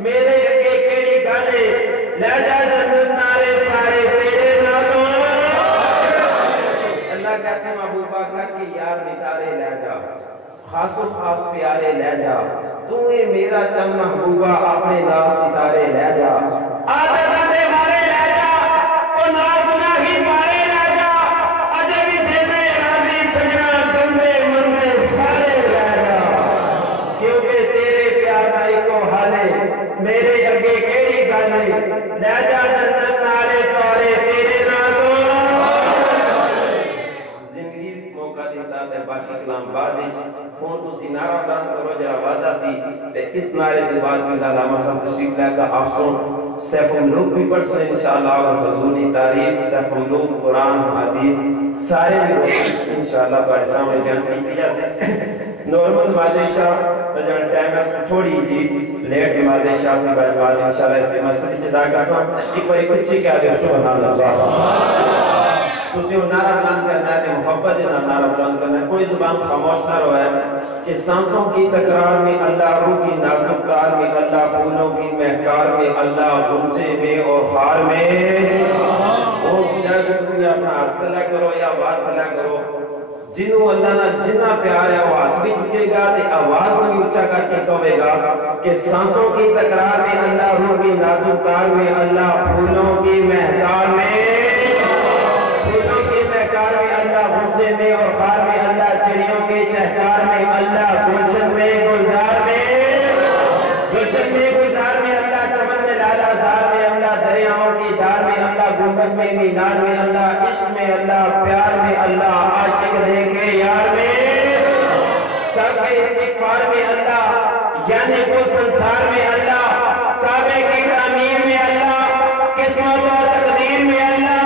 میرے اگے کیڑی گالے لے جا جنت نالے سارے تیرے نالوں اللہ کیسے محبوبہ کر کے یار نکارے لے جا خاص و خاص پیارے لے جا تو اے میرا چند محبوبہ اپنے لال ستارے لے جا عادت دے مارے لے جا او نار گناہی پارے لے جا اجے بھی جینے راضی سجنا گندے مندے سارے لے جا کیونکہ تیرے پیار دا ایکو حالے میرے اگے کیڑی گالے لے جا جنت نالے سارے تیرے نالوں زندگی موقع دیتا ہے باقی کلام بعد ہوں تو سی نعرہ بلند کرو جرا وعدہ سی تے اس نعرے کے بعد میں علامہ صاحب تشریف لے کر آپ سن سیف الملوک بھی پڑھ سنے انشاءاللہ اور حضور کی تعریف سیف الملوک قرآن حدیث سارے بھی روشن انشاءاللہ تو ایسا میں جان کی جیسے نورمل مادی شاہ جان ٹائم ہے تھوڑی جی لیٹ مادی شاہ سے بعد بعد انشاءاللہ اسے مسئلہ جدا کرسا ایک باری کچھ کیا دے سبحان اللہ تسی وہ نعرہ بلند کرنا ہے محبت دینا نعرہ بلند کرنا ہے کوئی زبان خاموش نہ رہا ہے کہ سانسوں کی تکرار میں اللہ روح کی نازک تار میں اللہ پھولوں کی مہکار میں اللہ غنچے میں اور خار میں وہ شاید تسی اپنا ہاتھ تلا کرو یا آواز تلا کرو جنہوں اللہ نہ جنہ پیار ہے وہ ہاتھ بھی چکے گا تے آواز بھی اچھا کر کے کہے گا کہ سانسوں کی تکرار میں اللہ روح کی نازک تار میں اللہ پھولوں کی مہکار میں غنچے میں اور خار میں اللہ چڑیوں کے چہکار میں اللہ گلشن میں گلزار میں اللہ چمن میں لالا زار میں اللہ دریاؤں کی دار میں اللہ گنبد میں مینار میں اللہ عشق میں اللہ پیار میں اللہ عاشق دیکھے یار میں سب کے استغفار میں اللہ یعنی کل سنسار میں اللہ کعبے کی تعمیر میں اللہ قسمت اور تقدیر میں اللہ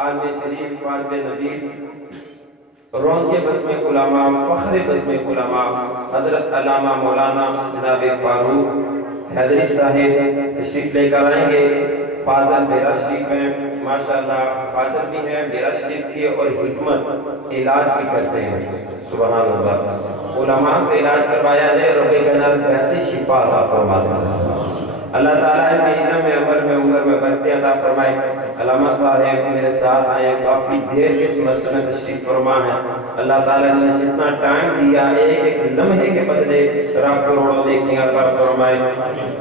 عالم جلیل فاضل نبیل رونق بزم علماء فخر بزم علماء حضرت علامہ مولانا جناب فاروق حیدری صاحب تشریف لے کر آئیں گے فاضل میرا شریف ہیں ماشاءاللہ فاضل بھی ہیں میرا شریف کے اور حکمت علاج بھی کرتے ہیں سبحان اللہ علماء سے علاج کروایا جائے رب کائنات ویسے شفا عطا فرما دے اللہ تعالیٰ کے علم میں عمر میں عمر میں برکتیں عطا فرمائے علامہ صاحب میرے ساتھ آئے کافی دیر کے اس مسجد میں تشریف فرما ہے اللہ تعالیٰ نے جتنا ٹائم دیا ایک ایک لمحے کے بدلے رب کروڑوں نیکیاں عطا فرمائے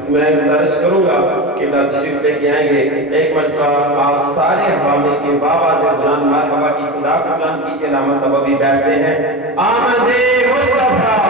میں گزارش کروں گا کہ اللہ تشریف لے کے آئیں گے ایک مرتبہ آپ سارے حوامی کے بابا سے بلند مرحبا کی صدا کو بلند کیجئے علامہ صاحب ابھی بیٹھتے ہیں آمد مصطفیٰ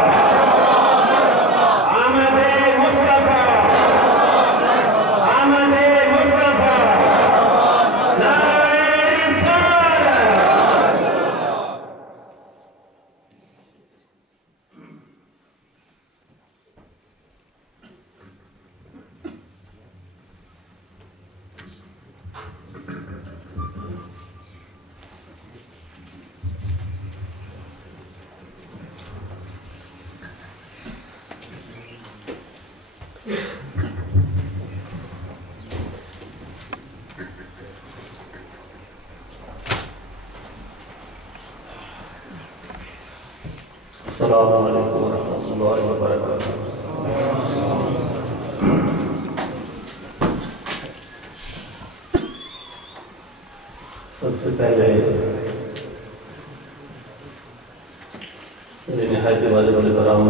السلام علیکم ورحمۃ اللہ وبرکاتہ سب سے پہلے نہایت والد کرام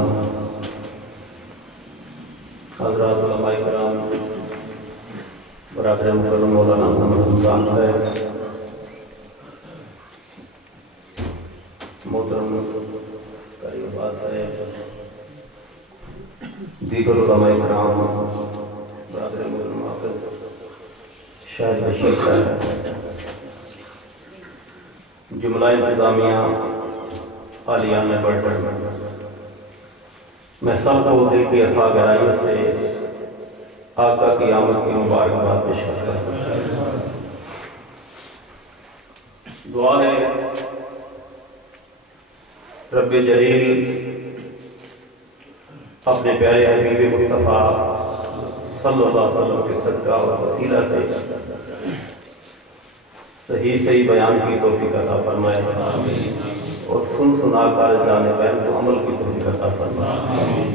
حضرات علماء کرام برادر مکرم مولانا محمد خان صاحب محترم دیگر علماء کرام برادر مکرم شاہد بشیر صاحب جملہ انتظامیہ عالیان بڑھڑ میں سب کو دل کی عطا گرائیت سے آقا کی آمد کی مبارکباد پیش کرتا ہوں دعا ہے رب جلیل اپنے پیارے حبیب مصطفیٰ صلی اللہ علیہ وسلم کے صدقہ اور وسیلہ سے صحیح بیان کی توفیق عطا فرمائے اور سنا کر جانے بیان کو عمل کی توفیق عطا فرمائے۔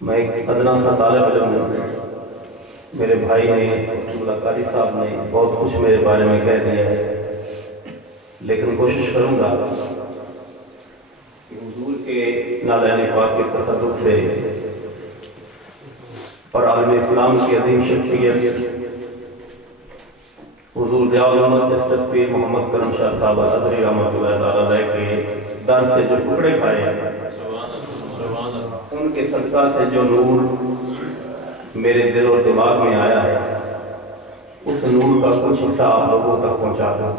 میں ایک ادنا سا طالب علم ہوں، میرے بھائی نے اللہ قاری صاحب نے بہت کچھ میرے بارے میں کہہ دیا ہے، لیکن کوشش کروں گا کہ حضور کے نالین پاک کے تصدق سے اور عالم اسلام کی عظیم شخصیت حضور ضیاء الامت جسٹس پیر محمد کرم شاہ صاحب ازہری رحمۃ اللہ تعالیٰ علیہ کے در سے جو ٹکڑے کھائے ہیں، ان کے صدقہ سے جو نور میرے دل اور دماغ میں آیا ہے، اس نور کا کچھ حصہ آپ لوگوں تک پہنچا دوں۔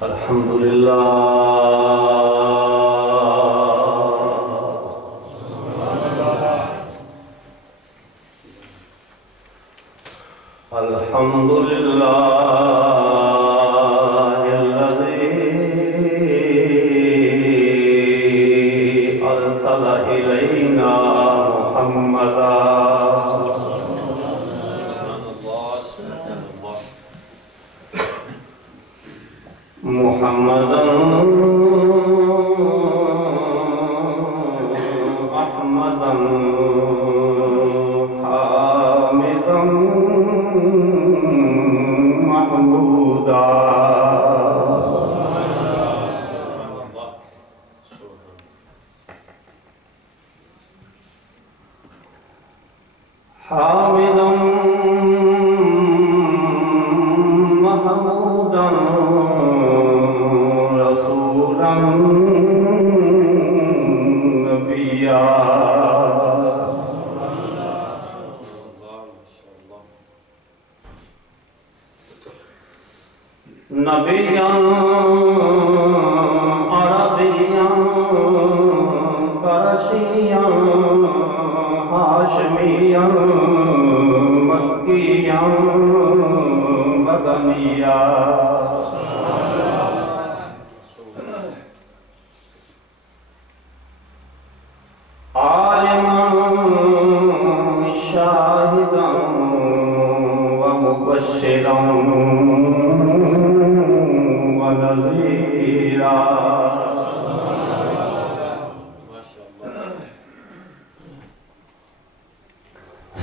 الحمدللہ الحمدللہ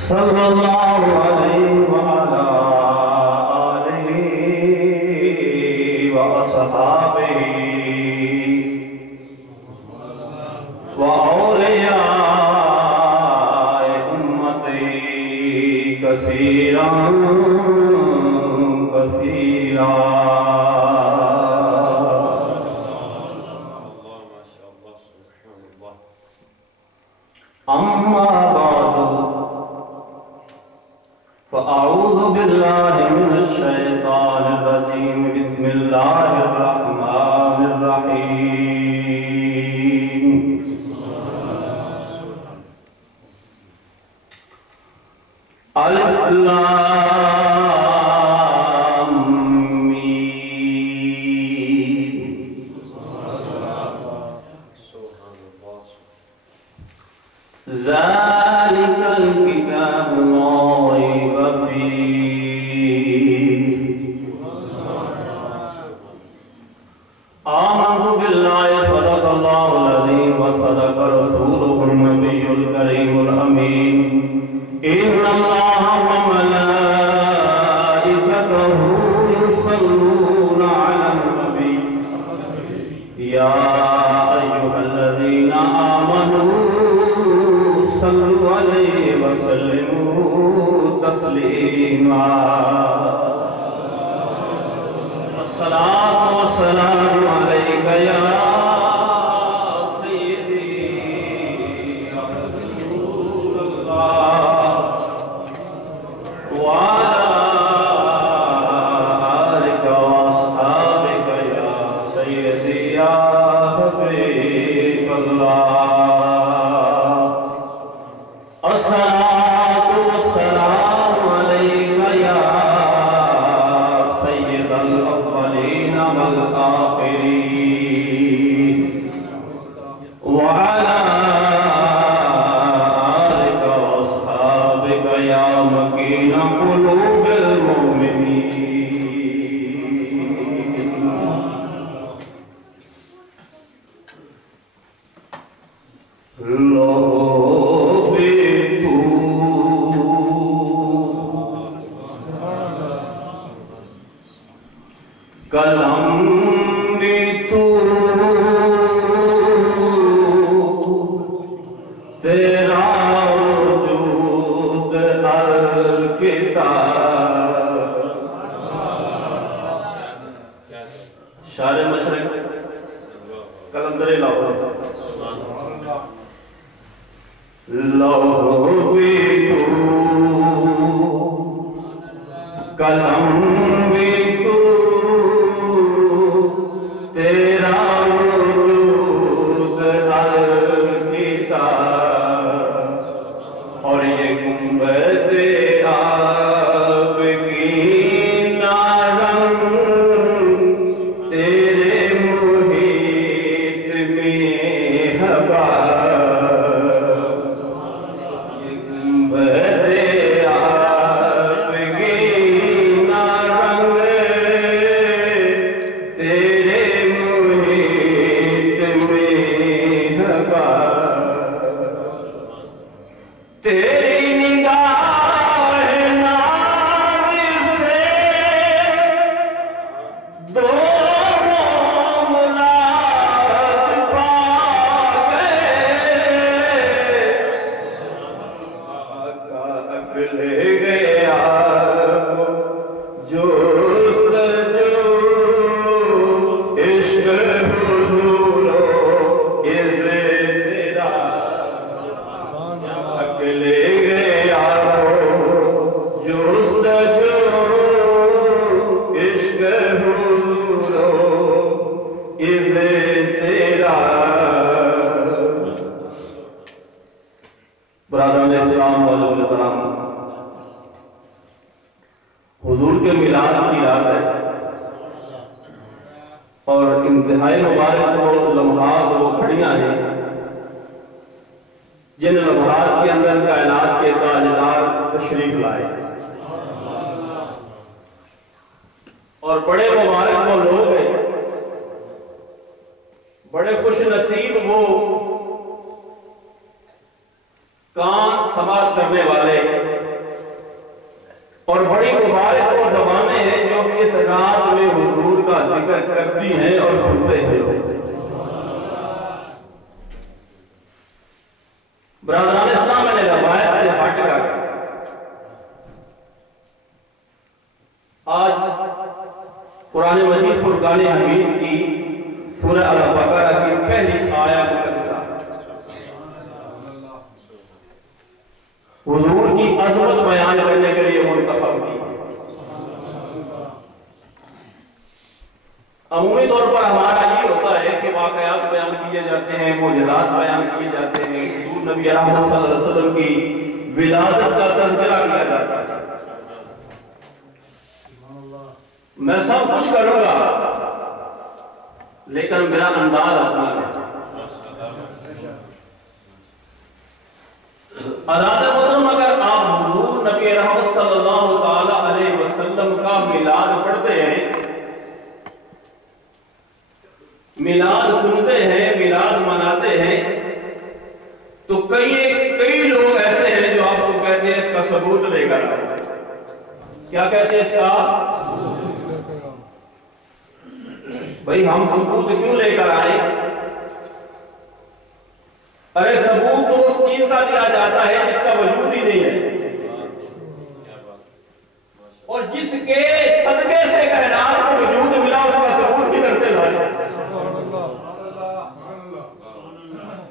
صلی اللہ علیہ وعلا آلہ وصحابہ وأولیاء امتی کثیرا کثیرا۔ اما بعد فأعوذ بالله من الشيطان الرجيم، بسم الله الرحمن الرحيم۔ الف لام میم، ذلك الكتاب لا ريب فيه، آمنت بالله صدق الله العظيم وصدق رسوله النبي الكريم الأمين، إن الله وملائكته يصلون على النبي يا أيها الذين آمنوا صلوا عليه وسلموا تسليما۔ الصلاة والسلام عليك يا سيدي يا رسول الله، وعلى آلك وأصحابك يا سيدي يا حبيب الله۔ شار مشرق قلندر لاہور لوح بھی تو قلم بھی تو تیرا وجود الکتاب اور یہ گنبد آپ کی نارنگ تیرے محیط میں ہوا برادران اسلام والوں کرام، حضور کے میلاد کی رات ہے اور انتہائی مبارک وہ لمحات وہ گھڑیاں ہیں جن لمحات کے اندر کائنات کے تاجدار تشریف لائے اور بڑے مبارک وہ لوگ ہیں، بڑے خوش نصیب وہ کان سماعت کرنے والے اور بڑی مبارک وہ زبانیں ہیں جو اس رات میں حضور کا ذکر کرتی ہیں اور سنتے ہیں لوگ۔ برادران اسلام، میں نے روایت سے ہٹ کر آج قرآن مجید فرقان حمید کی سورہ البقرہ کی پہلی آیت مقدسہ حضور کی عظمت بیان کرنے کے لیے منتخب کی۔ عمومی طور پر ہمارا یہ ہوتا ہے کہ واقعات بیان کیے جاتے ہیں، معجزات بیان کیے جاتے ہیں، حضور نبی رحمت صلی اللہ علیہ وسلم کی ولادت کا تذکرہ کیا جاتا ہے۔ میں سب کچھ کروں گا لیکن میرا انداز اپنا ہے۔ حضرات محترم، اگر آپ حضور نبی رحمت صلی اللہ تعالی علیہ وسلم کا میلاد پڑھتے ہیں، میلاد سنتے ہیں، میلاد مناتے ہیں، تو کئی لوگ ایسے ہیں جو آپ کو کہتے ہیں اس کا ثبوت لے کر آئے۔ کیا کہتے ہیں اس کا؟ بھئی ہم ثبوت کیوں لے کر آئے؟ ارے ثبوت تو اس چیز کا دیا جاتا ہے جس کا وجود ہی نہیں ہے، اور جس کے صدقے سے کائنات کو وجود ملا اس کا ثبوت کدھر سے لائے؟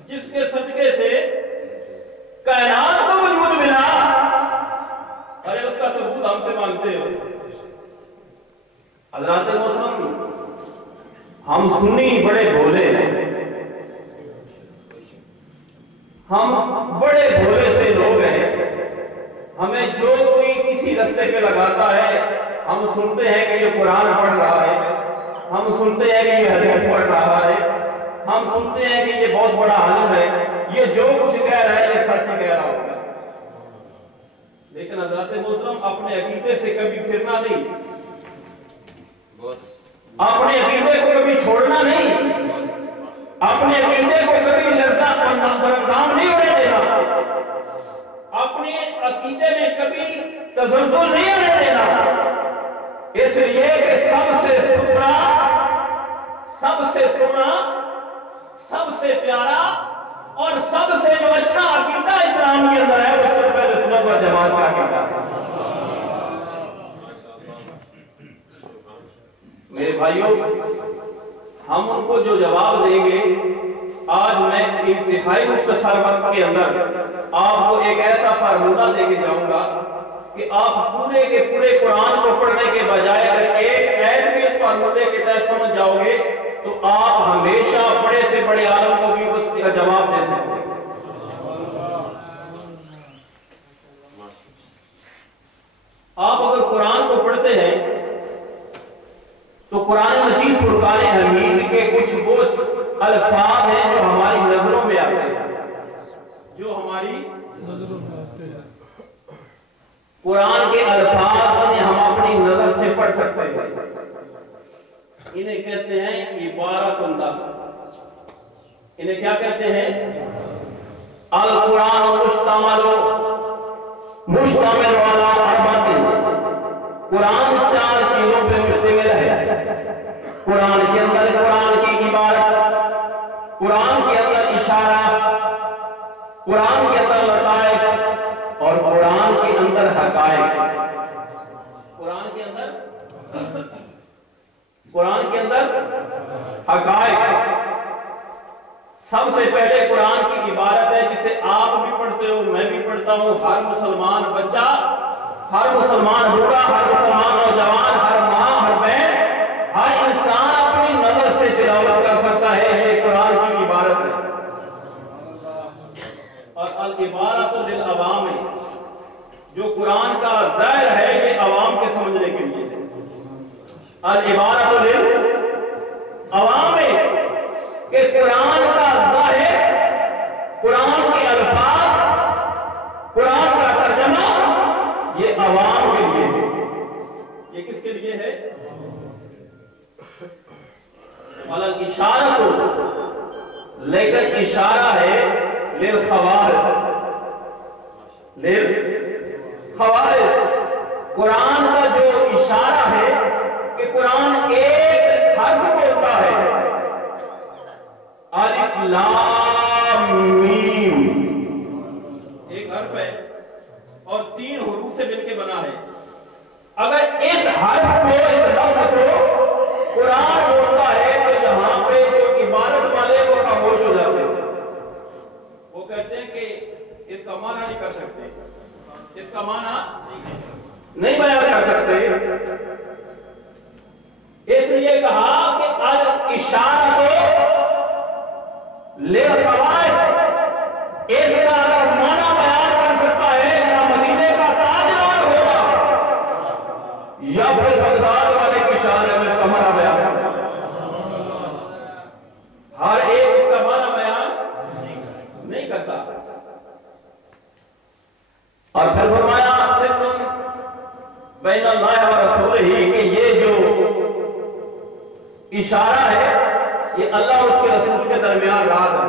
جس کے صدقے سے کائنات کو وجود ملا، ارے اس کا ثبوت ہم سے مانگتے ہو؟ حضرات محترم، ہم سنی بڑے بھولے ہیں، ہم بڑے بھولے سے لوگ ہیں۔ ہمیں جو کوئی کسی رستے پہ لگاتا ہے، ہم سنتے ہیں کہ یہ قرآن پڑھ رہا ہے، ہم سنتے ہیں کہ یہ حدیث پڑھ رہا ہے، ہم سنتے ہیں کہ یہ بہت بڑا عالم ہے، یہ جو کچھ کہہ رہا ہے یہ سچ کہہ رہا ہوگا۔ لیکن حضرات محترم، اپنے عقیدے سے کبھی پھرنا نہیں، اپنے عقیدے کو کبھی چھوڑنا نہیں، اپنے عقیدے کو کبھی لرزہ برداشت کبھی تزلزل نہیں آنے دینا، اس لیے کہ سب سے ستھرا، سب سے سونا، سب سے پیارا اور سب سے جو اچھا عقیدہ اسلام کے اندر ہے وہ صرف اہل سنت والجماعت کا عقیدہ ہے۔ میرے بھائیوں، ہم ان کو جو جواب دیں گے، آج میں انتہائی مختصر وقت کے اندر آپ کو ایک ایسا فارمولہ دے کے جاؤں گا کہ آپ پورے کے پورے قرآن کو پڑھنے کے بجائے اگر ایک ایت بھی اس فارمولے کے تحت سمجھ جاؤ گے تو آپ ہمیشہ بڑے سے بڑے عالم کو بھی اس کا جواب دے سکتے ہیں۔ آپ اگر قرآن کو پڑھتے ہیں تو قرآن مجید فرقان حمید کے کچھ وہ الفاظ ہیں جو ہماری نظروں میں آتے ہیں، جو ہماری نظروں میں آتے ہیں۔ قرآن کے الفاظ انہیں ہم اپنی نظر سے پڑھ سکتے ہیں، انہیں کہتے ہیں عبارت النص۔ انہیں کیا کہتے ہیں؟ القرآن مشتمل علی اربعۃ، قرآن 4 چیزوں پہ مشتمل ہے۔ قرآن کے اندر قرآن کی عبارت، قرآن کے اندر اشارہ، قرآن کے اندر لطائف اور قرآن کے اندر حقائق۔ قرآن کے اندر حقائق۔ سب سے پہلے قرآن کی عبارت ہے جسے آپ بھی پڑھتے ہو، میں بھی پڑھتا ہوں، ہر مسلمان بچہ، ہر مسلمان بوڑھا، ہر مسلمان نوجوان، ہر ماں، ہر بہن، ہر انسان اپنی نظر سے تلاوت کر سکتا ہے، یہ قرآن کی عبارت ہے۔ اور العبارت للعوام، جو قرآن کا ظاہر ہے یہ عوام کے سمجھنے کے لیے ہے۔ العبارت للعوام، کہ قرآن کا ظاہر، قرآن کے الفاظ، قرآن کا ترجمہ یہ عوام کے لیے ہے۔ یہ کس کے لیے ہے؟ الاشارہ، لیکن اشارہ ہے للخوارز، قرآن کا جو اشارہ ہے کہ قرآن ایک حرف بولتا ہے، الف لام میم، ایک حرف ہے اور 3 حروف سے مل کے بنا ہے۔ اگر اس حرف کو، اس لفظ کو قرآن بولتا ہے تو یہاں پہ جو عبارت والے وہ خاموش ہو جاتے ہیں، وہ کہتے ہیں کہ اس کا معنی نہیں کر سکتے، اس کا معنی نہیں بیان کر سکتے۔ اس لیے کہا کہ الاشارہ للخوارز، اس کا اگر معنی بیان کر سکتا ہے یا مدینے کا تاجدار ہوگا یا پھر بغداد والے کی شان ہے، اس کا معنی بیان کرتا ہے۔ ہر ایک اس کا معنی بیان نہیں کرتا۔ اور پھر فرمایا سر بین اللہ و رسولہ، کہ یہ جو اشارہ ہے یہ اللہ اور اس کے رسول کے درمیان راز ہے،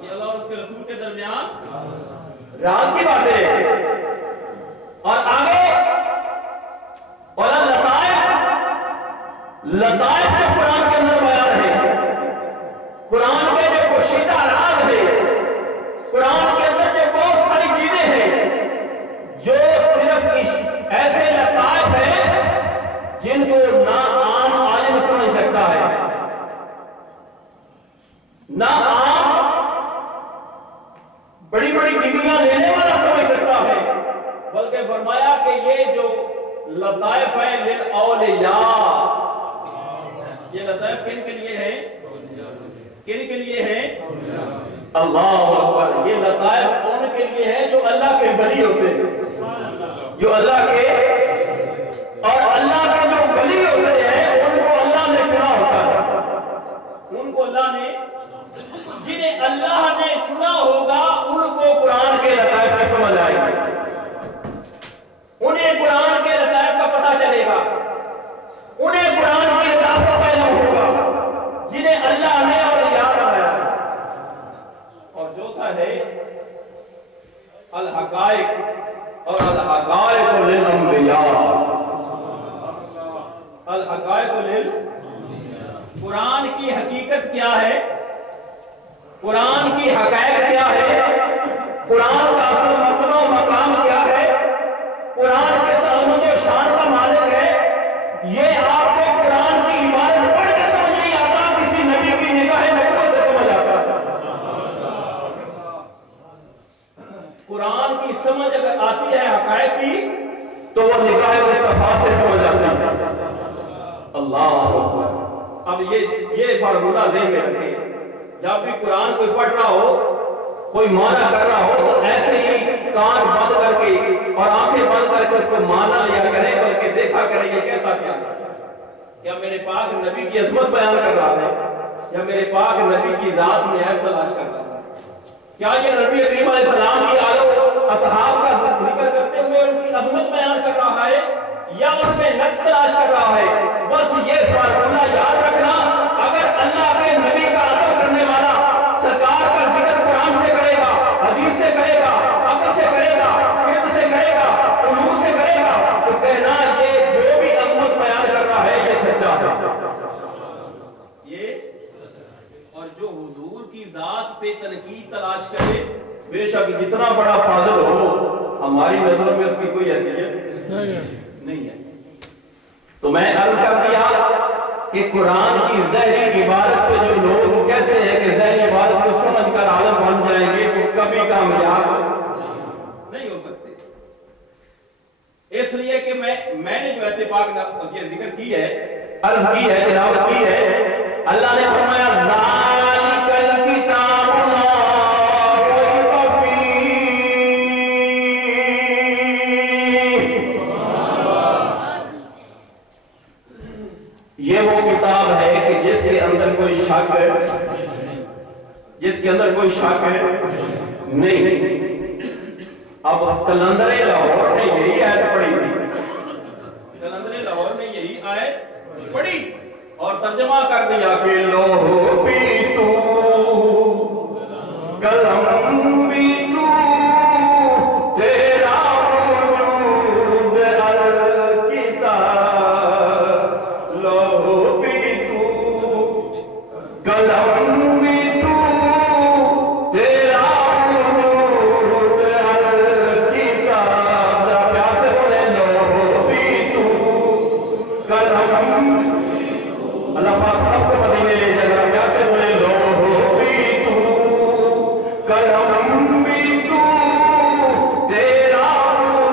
یہ اللہ اور اس کے رسول کے درمیان راز کی باتیں ہیں۔ اور آگے اور لطائف جو قرآن کے اندر بیان ہے، قرآن کے جو پوشیدہ راز ہے، قرآن کے اندر جو بہت ساری چیزیں ہیں جو صرف ایسے لطائف ہیں جن کو نہ عام عالم سمجھ سکتا ہے، نہ عام بڑی بڑی ڈگریاں لینے والا سمجھ سکتا ہے، بلکہ فرمایا کہ یہ جو لطائف ہیں للأولیاء، یہ لطائف کن کے لیے ہیں؟ کن کے لیے ہیں؟ اللہ اکبر، یہ لطائف ان کے لیے ہیں جو اللہ کے ولی ہوتے ہیں، جو اللہ کے، اور اللہ کے جو ولی ہوتے ہیں ان کو اللہ نے چنا ہوتا ہے، ان کو اللہ نے، جنہیں اللہ نے چنا ہوگا ان کو قرآن کے لطائف کی سمجھ آئے گی، انہیں قرآن کے لطائف کا پتہ چلے گا، انہیں قرآن کی لطافت معلوم ہوگا، جنہیں اللہ نے اور یاد بنایا ہے۔ اور چوتھا ہے الحقائق، اور الحقائق للانبیاء، الحقائق قرآن کی حقیقت کیا ہے، قرآن کی حقائق کیا ہے، قرآن کا اصل مرتبہ و مقام کیا ہے، قرآن کے عظمت و شان کا مالک ہے، یہ آپ کو قرآن کی عبارت پڑھ کے سمجھ نہیں آتا، کسی نبی کی نگاہ نبوت سے سمجھ آتا ہے۔ قرآن کی سمجھ اگر آتی ہے حقائق کی تو وہ نگاہ مصطفیٰ سے سمجھ آتی ہے۔ اللہ اکبر۔ اب یہ فارمولہ ذہن میں رکھیں، جب بھی قرآن کوئی پڑھ رہا ہو، کوئی معنی کر رہا ہو تو ایسے ہی کان بند کر کے اور آنکھیں بند کر کے اس کو معنی لیا کریں، بلکہ دیکھا کریں یہ کہتا کیا ہے۔ کیا میرے پاک نبی کی عظمت بیان کر رہا ہے یا میرے پاک نبی کی ذات میں عیب تلاش کر رہا ہے؟ کیا یہ نبی کریم علیہ السلام کی آل و اصحاب کا ذکر کرتے ہوئے ان کی عظمت بیان کر رہا ہے یا اس میں نقص تلاش کر رہا ہے؟ بس یہ فارمولہ یاد رکھنا، اگر اللہ کے نبی کا ادب کرنے والا سرکار کا ذکر قرآن سے کرے گا، حدیث سے کرے گا، عقل سے کرے گا، فقہ سے کرے گا، علوم سے کرے گا، تو کہنا یہ جو بھی عظمت بیان کر رہا ہے یہ سچا ہے۔ یہ اور جو حضور کی ذات پہ تنقید تلاش کرے، بے شک جتنا بڑا فاضل ہو، ہماری نظروں میں اس کی کوئی حیثیت نہیں ہے۔ تو میں عرض کر دیا کہ قرآن کی ظاہری عبارت پہ جو لوگ کہتے ہیں کہ ظاہری عبارت کو سمجھ کر عالم بن جائیں گے وہ کبھی کامیاب نہیں ہو سکتے۔ اس لیے کہ میں نے جو ایت پاک یہ ذکر کی ہے، عرض کی ہے، تلاوت کی ہے، اللہ نے فرمایا ذالک الکتاب لا ریب فیہ، یہ وہ کتاب ہے کہ جس کے اندر کوئی شک ہے، جس کے اندر کوئی شک ہے نہیں۔ اب قلندر لاہور نے یہی آیت پڑھی تھی، قلندر لاہور نے یہی آیت پڑھی اور ترجمہ کر دیا کہ لوح بھی تو، قلم بھی تو، تیرا وجود الکتاب، لوح بھی تو، قلم بھی تو، تیرا وجود الکتاب، پیار سے بولے لوح بھی تو، قلم، اللہ پاک سب کو مدینے لے جائے گا، پیار سے بولے لوح بھی تو، قلم بھی تو، تیرا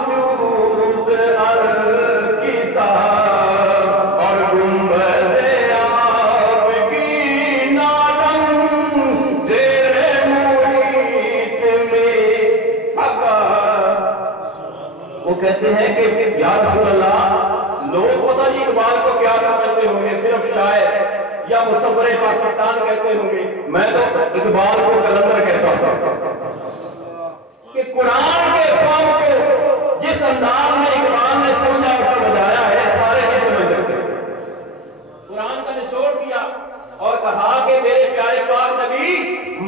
وجود الکتاب، اور گنبد آپ کی نالم تیرے محیط میں حقا۔ وہ کہتے ہیں کہ یا رسول اللہ، لوگ پتہ نہیں اقبال کو کیا سمجھتے ہوں گے، صرف شاعر یا مصور پاکستان کہتے ہوں گے، میں تو اقبال کو قلندر کہتا ہوں کہ قرآن کے فہم کو جس انداز میں اقبال نے سمجھا اور سمجھایا ہے سارے نہیں سمجھ سکتے۔ قرآن کا نچوڑ کیا اور کہا کہ میرے پیارے پاک نبی،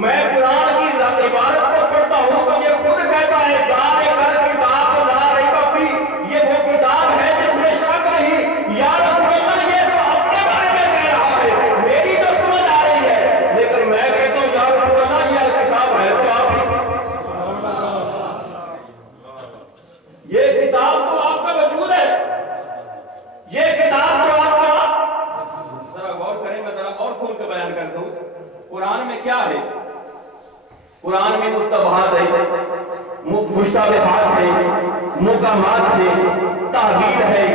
میں قرآن کی عبارت کو پڑھتا ہوں تو یہ خود کہتا ہے ذالک الکتاب لا ریب فیہ، یہ وہ کتاب ہے جس میں شک نہیں۔ یا رسول اللہ، یہ تو اپنے بارے میں کہہ رہا ہے، میری تو سمجھ آ رہی ہے، لیکن میں کہتا ہوں یا رسول اللہ یہ الکتاب ہے تو آپ یہ کتاب تو آپ کا وجود ہے، یہ کتاب تو آپ کا، ذرا غور کریں، میں ذرا اور کھول کے بیان کر دوں۔ قرآن میں کیا ہے؟ قرآن میں مستبحات ہے، مشتبہات ہے، محکمات ہے، تعبیر ہے،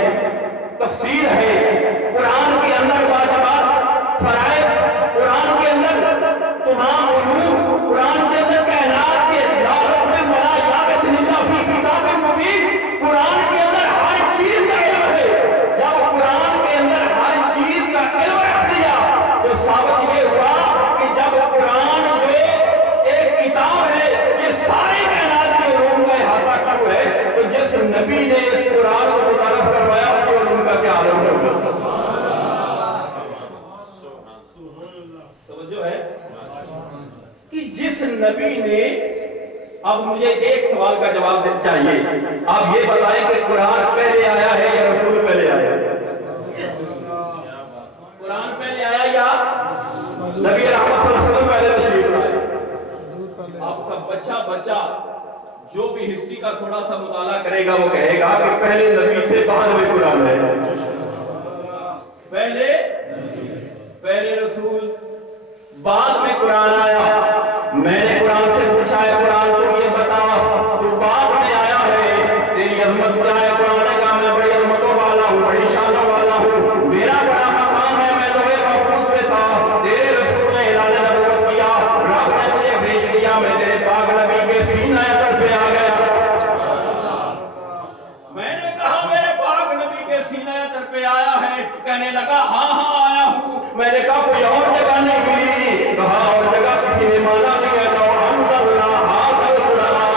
تفسیر ہے، قرآن کے اندر واجبات، فرائض، قرآن کے اندر تمام علوم، قرآن کے اندر کائنات کے لا رب ولا یابس الا فی کتاب مبین، قرآن کے اندر ہر چیز کا علم ہے۔ جب قرآن کے اندر ہر چیز کا علم رکھ دیا تو ثابت یہ ہوا کہ جب قرآن جو ایک کتاب ہے، یہ ساری کائنات کے علوم کا احاطہ کر ہے، تو جس نبی نے اس قرآن کو متعارف کروایا اس کے علوم کا کیا عالم ہوگا؟ اب مجھے ایک سوال کا جواب دینا چاہیے. آپ یہ بتائیں کہ قرآن پہلے آیا ہے یا رسول پہلے آیا ہے؟ قرآن پہلے آیا یا نبی رحمت صلی اللہ علیہ وسلم پہلے تشریف لائے؟ آپ کا بچہ جو بھی ہسٹری کا تھوڑا سا مطالعہ کرے گا وہ کہے گا کہ پہلے نبی تھے بعد میں قرآن ہے. پہلے رسول بعد میں قرآن آیا. میں نے قرآن سے پوچھا ہے قرآن تو یہ بتا تو بعد میں آیا ہے تیری عظمت کیا ہے؟ قرآن نے کہا میں بڑی عظمتوں والا ہوں, بڑی شانوں والا ہوں, میرا بڑا مقام ہے, میں لوہے محفوظ میں تھا. تیرے رسول نے اعلان نبوت کیا, رب نے مجھے بھیج دیا, میں تیرے پاک نبی کے سینہ پر پہ آ گیا. میں نے کہا میرے پاک نبی کے سینہ پر پہ آیا ہے. کہنے لگا ہاں آیا ہوں. میں نے کہا کوئی اور جگہ نہیں ملی؟ کہا اور جگہ کسی نے مانا نہیں ہے. تو انزلنا هذا القرآن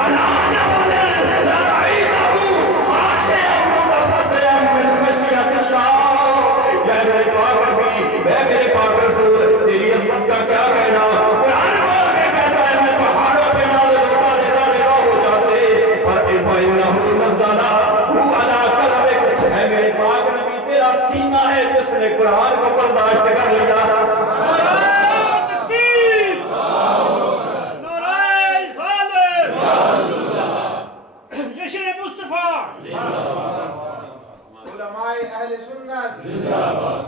على جبل لرأيته خاشعا متصدعا من خشية الله. یا میرے پاک نبی, میں میرے پاک رسول, تیری عظمت کا کیا کہنا؟ قرآن بول کے کہتا ہے میں پہاڑوں پہ نازل ہوتا نگاہ ہو جاتے پر فإنه نزلہ على قلبک. ہے میرے پاک نبی تیرا سینہ ہے جس نے قرآن کو برداشت کر لیا.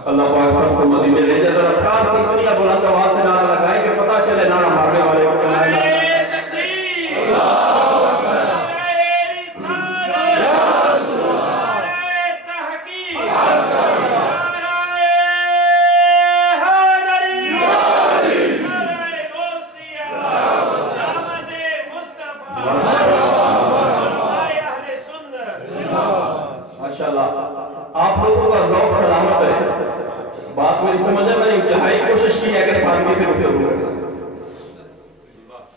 اللہ پاک سب کو مدینے لے جائے. ذرا کار سے اتنی بلند آواز سے نعرہ لگائیں کہ پتہ چلے نعرہ مارنے والے کو کیا ہے. آپ لوگوں کا ذوق سلامت ہے. بات میری سمجھے, میں نے انتہائی کوشش کی ہے کہ سادگی سے گفتگو کروں.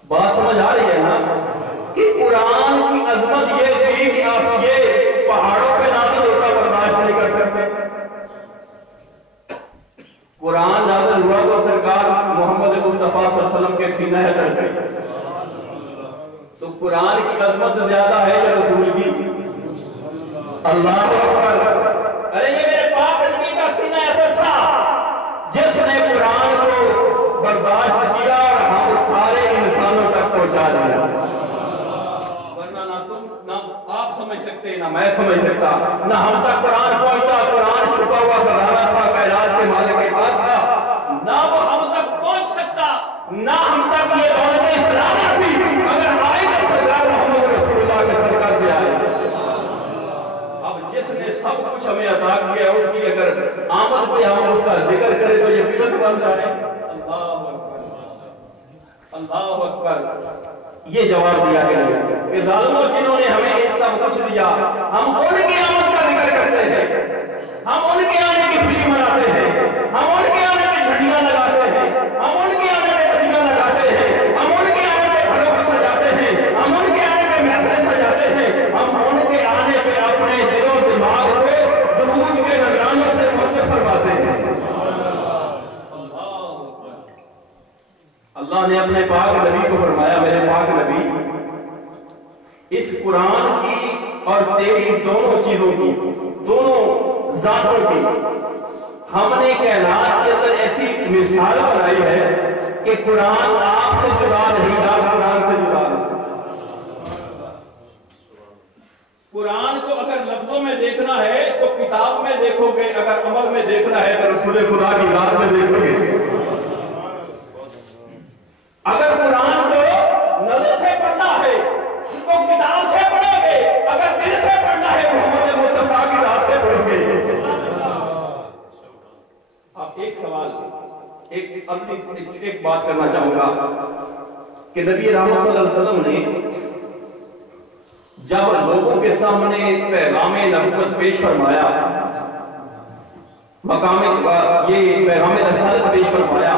بات سمجھ آ رہی ہے نا کہ قرآن کی عظمت یہ تھی کہ آپ یہ پہاڑوں پہ نازل ہوتا برداشت نہیں کر سکتے. قرآن نازل ہوا تو سرکار محمد مصطفیٰ صلی اللہ علیہ وسلم کے سینہ پر گئی. تو قرآن کی عظمت زیادہ ہے یا رسول کی؟ اللہ اکبر. ارے یہ میرے پاک نبی کا سینہ پر تھا جس نے قرآن کو برداشت کیا اور ہم سارے انسانوں تک پہنچا دیا. ورنہ نہ تم نہ آپ سمجھ سکتے نہ میں سمجھ سکتا, نہ ہم تک قرآن پہنچتا. قرآن چھپا ہوا خزانہ تھا, کائنات کے مالک کے پاس تھا, نہ وہ ہم تک پہنچ سکتا, نہ ہم تک یہ دولت اسلام آتی اگر آئی تو سرکار محمد رسول اللہ کے صدقہ سے آئی. جس نے سب کچھ ہمیں عطا کیا ہے اس کی اگر آمد پہ ہم اس کا ذکر کریں تو یہ بدعت بن جائے. اللہ اکبر, اللہ اکبر. یہ جواب دیا گیا کہ ظالموں جنہوں نے ہمیں سب کچھ دیا, ہم ان کی آمد کا ذکر کرتے ہیں, ہم ان کے آنے کی خوشی مناتے ہیں, ہم ان کے آنے پہ جھنڈیاں لگاتے ہیں, ہم ان کے آنے پہ ٹڈیاں لگاتے ہیں, ہم ان کے آنے پہ گھروں کو سجاتے ہیں, ہم ان کے آنے پہ محفلیں سجاتے ہیں, ہم ان کے آنے پہ اپنے دلوں دماغ کو درود کے نذرانوں سے منتخب فرماتے ہیں. اللہ نے اپنے پاک نبی کو فرمایا میرے پاک نبی اس قرآن کی اور تیری دونوں چیزوں کی, دونوں ذاتوں کی ہم نے کائنات کے اندر ایسی مثال بنائی ہے کہ قرآن آپ سے جدا نہیں, آپ قرآن سے جدا نہیں. قرآن کو اگر لفظوں میں دیکھنا ہے تو کتاب میں دیکھو گے, اگر عمل میں دیکھنا ہے تو رسول خدا کی ذات میں دیکھو گے. اگر قرآن کو نظر سے پڑھنا ہے تو کتاب سے پڑھو گے, اگر دل سے پڑھنا ہے محمد مصطفیٰ کی ذات سے پڑھو گے. اب ایک سوال, ایک بات کرنا چاہوں گا کہ نبی رحمت صلی اللہ علیہ وسلم نے جب لوگوں کے سامنے پیغام نبوت پیش فرمایا, مقام یہ پیغام رسالت پیش فرمایا,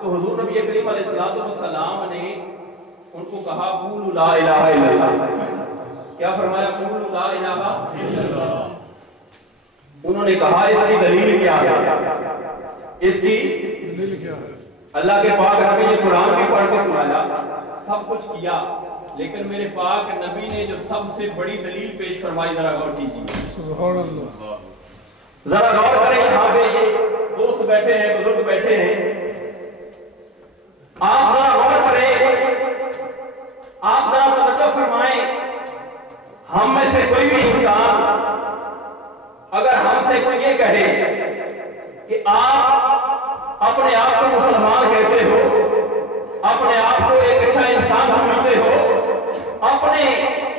تو حضور نبی کریم علیہ السلام نے ان کو کہا قولوا لا الہ الا اللہ. کیا فرمایا؟ قولوا لا الہ الا اللہ. انہوں نے کہا اس کی دلیل کیا ہے, اس کی اللہ کے پاک نبی نے قرآن بھی پڑھ کے سنایا، سب کچھ کیا، لیکن میرے پاک نبی نے جو سب سے بڑی دلیل پیش فرمائی، ذرا غور کیجیے، سبحان اللہ، ذرا غور کریں۔ یہاں پہ یہ دوست بیٹھے ہیں، بزرگ بیٹھے ہیں، آپ ذرا غور کریں، آپ ذرا توجہ فرمائیں۔ ہم میں سے کوئی بھی انسان اگر ہم سے کوئی یہ کہے کہ آپ اپنے آپ کو مسلمان کہتے ہو، اپنے آپ کو ایک اچھا انسان سمجھتے ہو، اپنے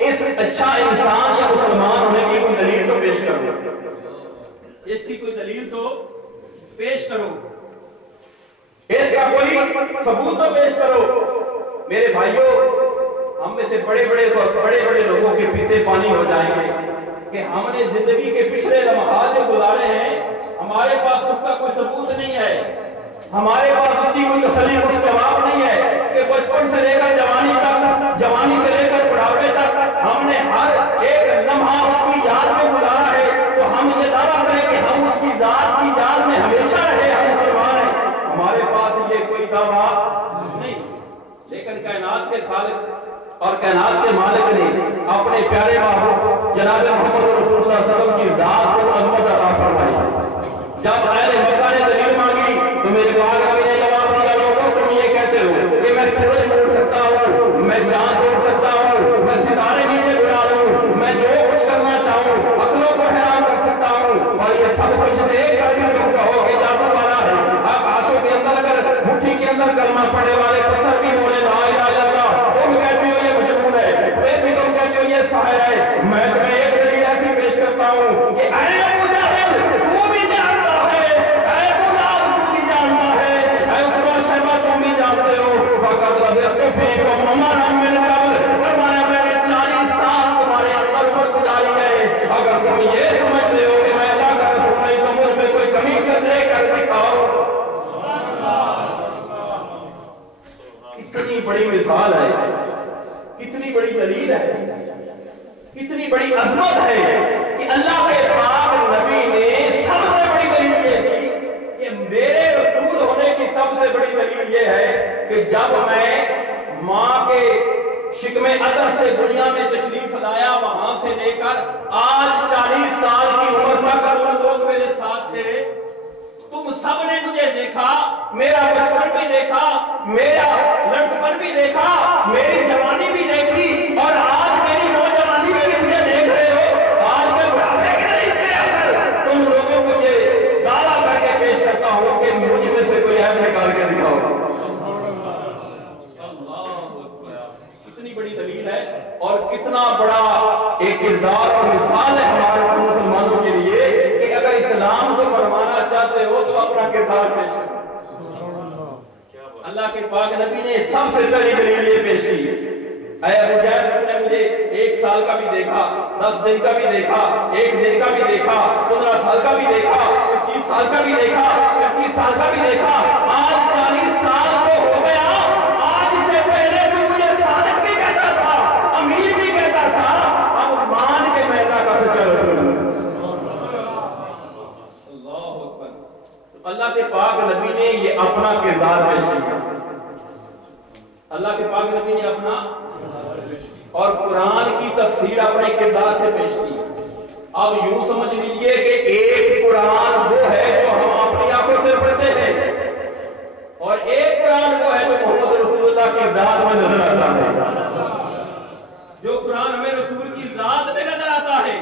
اس اچھا انسان یا مسلمان ہونے کی کوئی دلیل تو پیش کرو، اس کی کوئی دلیل تو پیش کرو، اس کا کوئی ثبوت تو پیش کرو۔ میرے بھائیوں، ہم میں سے بڑے بڑے لوگوں کے پیتے پانی ہو جائیں گے کہ ہم نے زندگی کے پچھلے لمحات جو گزارے ہیں، ہمارے پاس اس کا کوئی ثبوت نہیں ہے، ہمارے پاس اس کی کوئی تسلی کچھ جواب نہیں ہے کہ بچپن سے لے کر جوانی تک، جوانی سے لے کر بڑھاپے تک ہم نے ہر ایک لمحہ اس کی یاد میں گزارا ہے، تو ہم یہ دعویٰ کریں کہ ہم اس کی ذات کی یاد میں ہمیشہ رہے، ہم مسلمان ہیں، ہمارے پاس یہ کوئی دعویٰ نہیں۔ لیکن کائنات کے خالق اور کائنات کے مالک نے اپنے پیارے محبوب جناب محمد رسول اللہ صلی اللہ علیہ وسلم کی ذات کو عظمت عطا فرمائی۔ جب اہل مکہ نے دلیل مانگی تو میرے پاک نبی نے جواب دیا، لوگوں تم یہ کہتے ہو کہ میں سورج موڑ سکتا ہوں، میں چاند توڑ سکتا ہوں، میں ستارے نیچے گرا لوں، میں جو کچھ کرنا چاہوں عقلوں کو حیران کر سکتا ہوں، اور یہ سب کچھ دیکھ کر بھی تم کہو کہ جادو والا ہے۔ اب آنسوں کے اندر اگر مٹھی کے اندر کلمہ پڑھنے والے پتھر بھی بولے لا الہ الا اللہ، تم کہتے ہو یہ مجنون ہے، پھر بھی تم کہتے ہو یہ ساحر ہے۔ میں تمہیں ایک دلیل ایسی پیش کرتا ہوں کہ اے ابو جہل تو بھی جانتا ہے، اے ابو لہب تو بھی جانتا ہے، اے عتبہ شیبہ تم بھی جانتے ہو، فقط لبثت فیکم عمرا من قبل، فرمایا میں نے 40 سال تمہارے اندر عمر گزاری ہے، اگر تم یہ سمجھتے ہو کہ میں اللہ کا رسول نہیں تو مجھ میں کوئی کمی کر دے کر دکھاؤ۔ کتنی بڑی مثال ہے، کتنی بڑی دلیل ہے، کتنی بڑی عظمت ہے کہ اللہ کے پاک نبی نے سب سے بڑی دلیل یہ دی کہ میرے رسول ہونے کی سب سے بڑی دلیل یہ ہے کہ جب میں ماں کے شکم عطر سے دنیا میں تشریف لایا، وہاں سے لے کر آج 40 سال کی عمر تک ان لوگ میرے ساتھ تھے، تم سب نے مجھے دیکھا، میرا بچپن بھی دیکھا، میرا لڑکپن بھی دیکھا، میری جوانی بھی دیکھی، اور آج میری نوجوانی میں بھی مجھے دیکھ رہے ہو۔ آج میں بڑھاپے کے دلیل پہ آ کر تم لوگوں کو یہ دعویٰ کر کے پیش کرتا ہوں کہ مجھ میں سے کوئی عیب نکال کے دکھاؤ۔ کتنی بڑی دلیل ہے اور کتنا بڑا ایک کردار اور مثال ہے ہمارے مسلمانوں کے لیے کہ اگر اسلام کو منوانا چاہتے ہو تو اپنا کردار پیش کرو۔ اللہ کے پاک نبی نے سب سے پہلی دلیل یہ پیش کی، اے ابو جہل تم نے مجھے 1 سال کا بھی دیکھا، 10 دن کا بھی دیکھا، 1 دن کا بھی دیکھا، 15 سال کا بھی دیکھا، 25 سال کا بھی دیکھا، 25 سال کا بھی دیکھا، آج 40 سال کو ہو گیا۔ آج سے پہلے تو مجھے صادق بھی کہتا تھا، امین بھی کہتا تھا، اب مان کے میں اللہ کا سچا رسول ہوں۔ اللہ اکبر۔ اللہ کے پاک نبی نے یہ اپنا کردار پیش کیا، اللہ کے پاک نبی نے اپنا اور قرآن کی تفسیر اپنے کردار سے پیش کی۔ اب یوں سمجھ لیجئے کہ ایک قرآن وہ ہے جو ہم اپنی آنکھوں سے پڑھتے ہیں، اور ایک قرآن وہ ہے جو محمد رسول اللہ کی ذات میں نظر آتا ہے۔ جو قرآن ہمیں رسول کی ذات میں نظر آتا ہے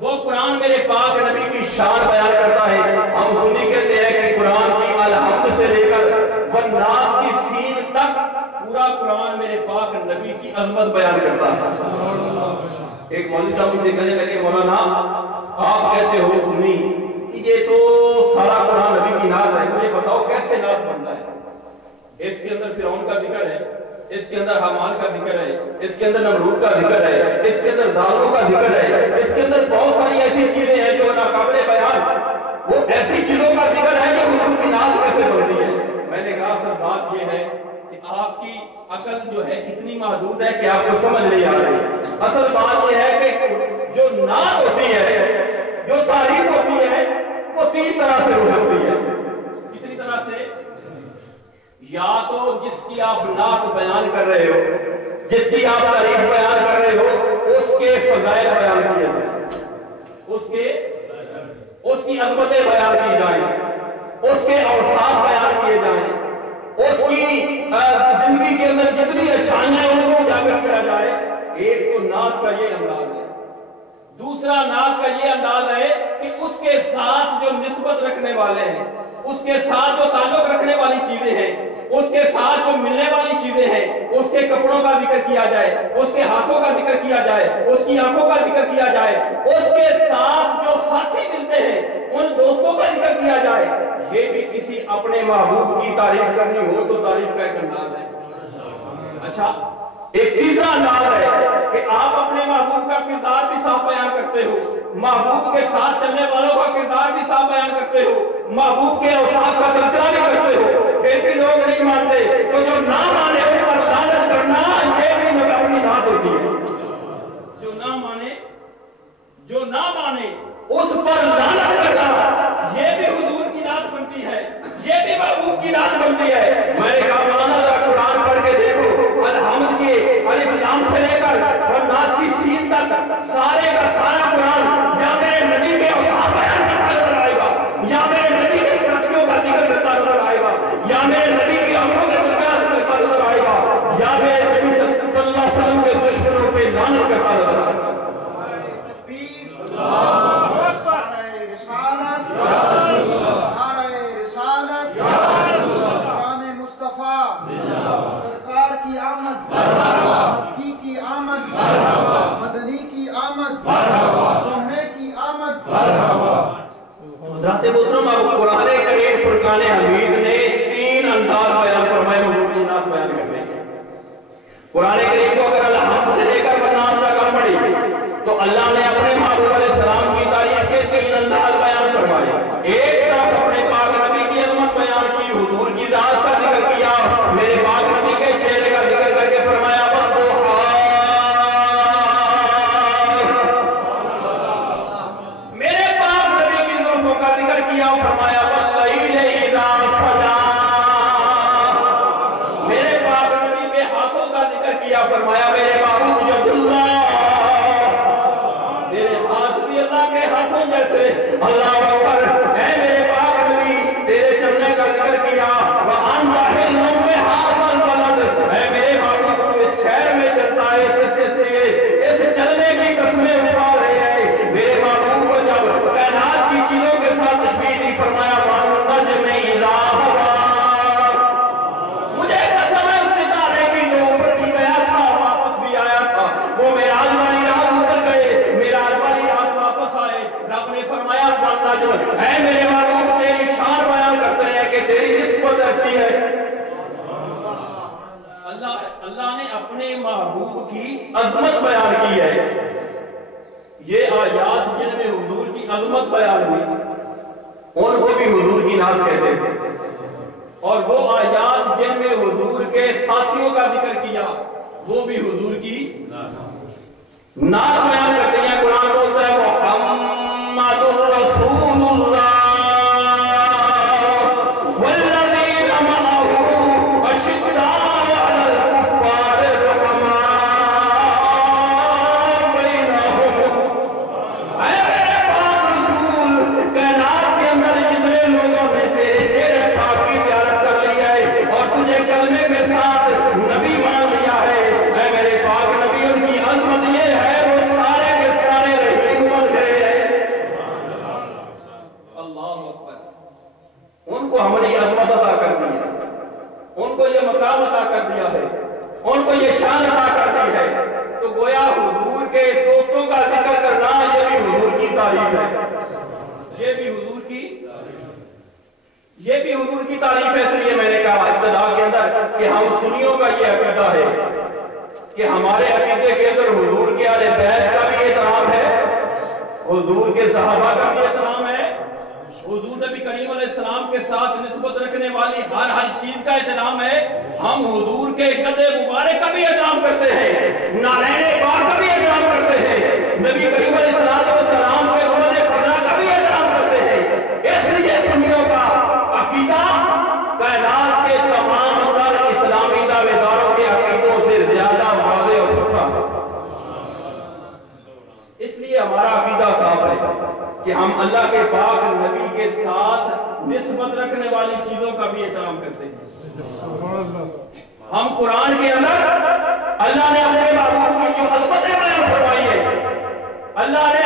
وہ قرآن میرے پاک نبی کی شان بیان کرتا ہے۔ ہم سنی کہتے ہیں کہ قرآن کی الحمد سے لے کر والناس کی سین تک پورا قرآن میرے پاک نبی کی عظمت بیان کرتا ہے۔ ایک مولوی صاحب مجھے کہنے لگے، مولانا آپ کہتے ہو سنی کہ یہ تو سارا قرآن نبی کی نعت ہے، مجھے بتاؤ کیسے نعت بنتا ہے؟ اس کے اندر فرعون کا ذکر ہے، اس کے اندر حامان کا ذکر ہے، اس کے اندر نمرود کا ذکر ہے، اس کے اندر ظالموں کا ذکر ہے، اس کے اندر بہت ساری ایسی چیزیں ہیں جو ناقابل بیان، وہ ایسی چیزوں کا ذکر ہے جو حضور کی نعت کیسے بنتی ہے؟ میں نے کہا سر بات یہ ہے کہ آپ کی عقل جو ہے اتنی محدود ہے کہ آپ کو سمجھ نہیں آ رہی۔ اصل بات یہ ہے کہ جو نعت ہوتی ہے، جو تعریف ہوتی ہے، وہ 3 طرح سے ہو سکتی ہے۔ کتنی طرح سے؟ یا تو جس کی آپ نعت بیان کر رہے ہو، جس کی آپ تعریف بیان کر رہے ہو، اس کے فضائل بیان کیے جائیں، اس کی عظمتیں بیان کی جائیں، اس کے اوصاف بیان کیے جائیں، اس کی زندگی کے اندر جتنی اچھائیاں ہیں ان کو اجاگر کیا جائے۔ ایک تو نعت کا یہ انداز ہے، دوسرا نعت کا یہ انداز ہے کہ اس کے ساتھ جو نسبت رکھنے والے ہیں، اس کے ساتھ جو تعلق رکھنے والی چیزیں ہیں، اس کے ساتھ جو ملنے والی چیزیں ہیں، اس کے کپڑوں کا ذکر کیا جائے، اس کے ہاتھوں کا ذکر کیا جائے، اس کی آنکھوں کا ذکر کیا جائے، اس کے ساتھ جو ساتھی ملتے ہیں ان دوستوں کا ذکر کیا جائے۔ یہ بھی کسی اپنے محبوب کی تعریف کرنی ہو تو تعریف کا ایک انداز ہے۔ اچھا، ایک تیسرا انداز ہے کہ آپ اپنے محبوب کا کردار بھی صاف بیان کرتے ہو، محبوب کے ساتھ چلنے والوں کا کردار بھی صاف بیان کرتے ہو، محبوب کے اوصاف کا تذکرہ بھی کرتے ہو، پھر بھی لوگ نہیں مانتے تو جو نہ مانے ان پر لعنت کرنا یہ بھی اپنی نعت ہوتی ہے۔ جو نہ مانے اس پر لعنت کرنا یہ بھی حضور کی نعت بنتی ہے، یہ بھی محبوب کی نعت بنتی ہے۔ میں نے کہا مولانا ذرا قرآن پڑھ کے دیکھو، الحمد کے الف لام سے لے کر والناس کی سین تک سارے کا سارا قرآن یا میرے نبی کے اوصاف بیان کرتا نظر آئے گا، یا میرے نبی کے ساتھیوں کا ذکر کرتا نظر آئے گا، یا میرے نبی کی آنکھوں کا ذکر کرتا نظر آئے گا، یا میرے نبی صلی اللہ علیہ وسلم کے دشمنوں پہ لعنت کرتا نظر آئے گا۔ حضرات محترم، اب قرآن کریم فرقان حمید نے 3 انداز بیان فرمائے حضور کی نعت بیان کرنے کے۔ قرآن کریم کو اگر الحمد سے لے کر والناس تک ہم پڑھی تو اللہ نے اپنے محبوب علیہ السلام کی تعریف کے 3 انداز بیان فرمائے۔ ایک طرف اپنے پاک نبی کی عظمت بیان کی، حضور کی ذات کا ذکر کیا، میرے پاک نبی کے چہرے کا ذکر کر کے فرمایا فرمایا واللیل اذا سجا، میرے پاک نبی کے ہاتھوں کا ذکر کیا، فرمایا میرے محبوب ید اللہ، تیرے ہاتھ بھی اللہ کے ہاتھوں جیسے، اللہ اکبر، اے میرے پاک نبی تیرے چلنے کا ذکر کیا، وَأَنْتَ حِلٌّ بِهَٰذَا الْبَلَدِ، اے میرے محبوب تو اس شہر میں چلتا ہے، اس چلنے کی قسمیں اٹھا رہے ہیں۔ میرے محبوب کو جب کائنات کی چیزوں کے ساتھ تشبیہ دی، فرمایا وَالنَّجْمِ إِذَا هَوَىٰ، مجھے قسم ہے اس ستارے کی جو اوپر بھی گیا تھا واپس بھی آیا تھا، وہ معراج والی رات اتر گئے، معراج والی رات واپس آئے، رب نے فرمایا وَالنَّجْمِ، اے میرے محبوب تیری شان بیان کرتے ہیں کہ تیری نسبت ایسی ہے۔ اللہ نے اپنے محبوب کی عظمت بیان کی ہے۔ یہ آیات جن میں حضور کی عظمت بیان ہوئی ان کو بھی حضور کی نعت کہتے ہیں، اور وہ آیات جن میں حضور کے ساتھیوں کا ذکر کیا وہ بھی حضور کی نعت بیان کرتے ہیں۔ قرآن بولتا ہے محمد رسول اللہ والذین معہ اشداء علی الکفار رحماء بینہم، اے میرے پاک رسول، کائنات کے اندر جتنے لوگوں نے تیرے چہرے پاک کی زیارت کر لی ہے اور تجھے کلمے کے ساتھ نبی مان لیا ہے، اے میرے پاک نبی ان کی عظمت یہ ہے وہ سارے کے سارے رحیم بن گئے ہیں۔ اللہ اکبر، ان کو ہماری عظمت عطا کر دی ہے، ان کو یہ مقام عطا کر دیا ہے، ان کو یہ شان عطا کر دی ہے، تو گویا حضور کے دوستوں کا ذکر کرنا یہ بھی حضور کی تعریف ہے، یہ بھی حضور کی تعریف ہے۔ اس لیے میں نے کہا ابتدا کے اندر کہ ہم سنیوں کا یہ عقیدہ ہے کہ ہمارے عقیدے کے اندر حضور کے اہل بیت کا بھی احترام ہے، حضور کے صحابہ کا بھی احترام ہے، حضور نبی کریم علیہ السلام کے ساتھ نسبت رکھنے والی ہر چیز کا احترام ہے۔ ہم حضور کے قد مبارک کا بھی احترام کرتے ہیں، نالین پاک کا بھی احترام کرتے ہیں، نبی کریم علیہ السلام کے روضہ خضرا کا بھی احترام کرتے ہیں۔ اس لیے سنیوں کا عقیدہ کائنات کے تمام کہ ہم اللہ کے پاک نبی کے ساتھ نسبت رکھنے والی چیزوں کا بھی احترام کرتے ہیں. ہم قرآن کے اندر اللہ نے اپنے محبوب کی جو عظمتیں بیان فرمائی ہے، اللہ نے